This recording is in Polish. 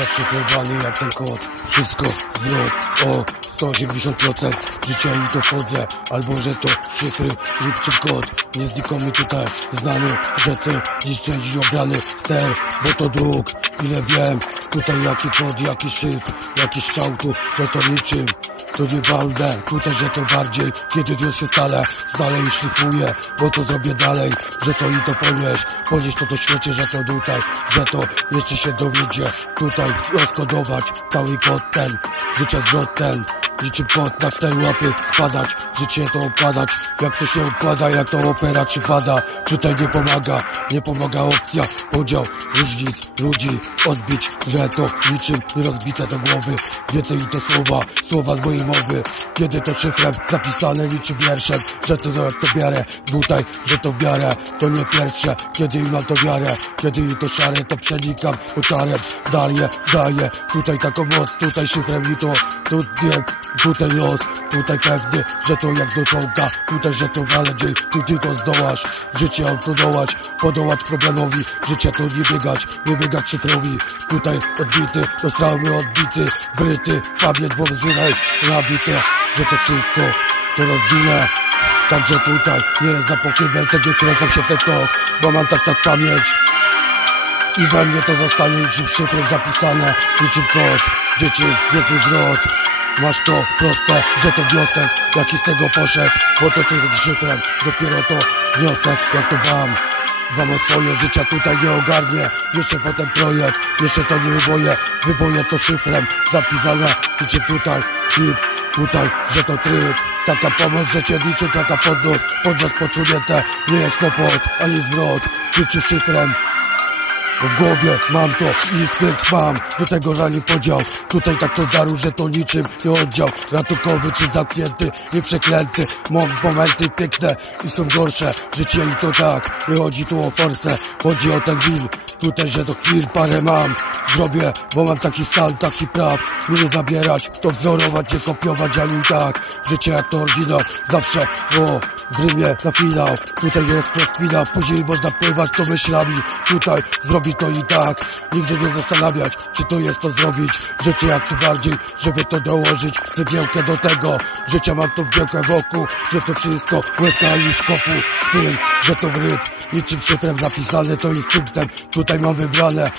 Zaszyfrowany jak ten kod Wszystko zwrot. O 180% Życia i to wchodzę Albo że to szyfry lub kod. Nie znikomy tutaj znany Rzeczy niż część obrany ster. Bo to dróg Ile wiem. Tutaj jaki kod, jaki szyfr Jaki strzał że to niczym to nie baldę, tutaj że to bardziej Kiedy wios się stale, stale i szlifuję Bo to zrobię dalej, że to i to ponieś Ponieś to do świecie, że to tutaj Że to jeszcze się dowiedzie Tutaj rozkodować cały kod ten Życia zwrot ten Niczym kot na cztery łapy spadać Życie to opadać Jak to się układa, jak to opera czy pada Tutaj nie pomaga, nie pomaga opcja. Podział różnic, ludzi Odbić, że to niczym nie rozbite do głowy. Więcej i to słowa, słowa z mojej mowy. Kiedy to szyfrem zapisane liczy wierszem Że to jak to biorę. Tutaj, że to w miarę To nie pierwsze, kiedy im mam to wiarę Kiedy i to szare, to przenikam oczarem Daję, daję, tutaj taką moc Tutaj szyfrem i to, tu nie Tutaj los, tutaj pewny, że to jak do czołga. Tutaj, że to bardziej, tu ty to zdołasz Życie autodołać, podołać problemowi. Życie to nie biegać, nie biegać szyfrowi. Tutaj odbity, dostałem odbity Wryty, pamięć, bo złynaj nabite Że to wszystko, to rozwinę. Także tutaj nie jest na tak nie kręcam się w ten tok Bo mam tak tak pamięć. I we mnie to zostanie niczym szyfrem zapisane Niczym kod, dzieci więcej zwrot Masz to proste, że to wniosek Jaki z tego poszedł, bo to tylko szyfrem Dopiero to wniosek, jak to mam Mam o swoje życia tutaj nie ogarnie Jeszcze potem projekt, jeszcze to nie wyboję. Wyboję to szyfrem zapisane Niczym tutaj, i tutaj, że to tryb. Taka pomoc, że cię liczy, taka podnos Podnos podsunięte, nie jest kłopot Ani zwrot, liczy szyfrem w głowie mam to i skręt mam Do tego rani podział. Tutaj tak to zdarł, że to niczym nie oddział. Ratunkowy czy zamknięty, nie przeklęty. Mam momenty piękne i są gorsze. Życie i to tak, nie chodzi tu o forsę. Chodzi o ten win Tutaj, że to chwil parę mam. Zrobię, bo mam taki stan, taki praw. Mnie nie zabierać, to wzorować, nie kopiować ani tak. Życie jak to oryginał, zawsze o, w rymie na finał. Tutaj jest rozkmina, później można pływać to myślami Tutaj zrobić to i tak. Nigdy nie zastanawiać, czy to jest to zrobić. Życie jak tu bardziej, żeby to dołożyć. Cegiełkę do tego, życia mam to wgiełkę wokół Że to wszystko łezka niż kopu Styl, że to w ryb. Niczym szyfrem zapisane, to instynktem. Tutaj mam wybrane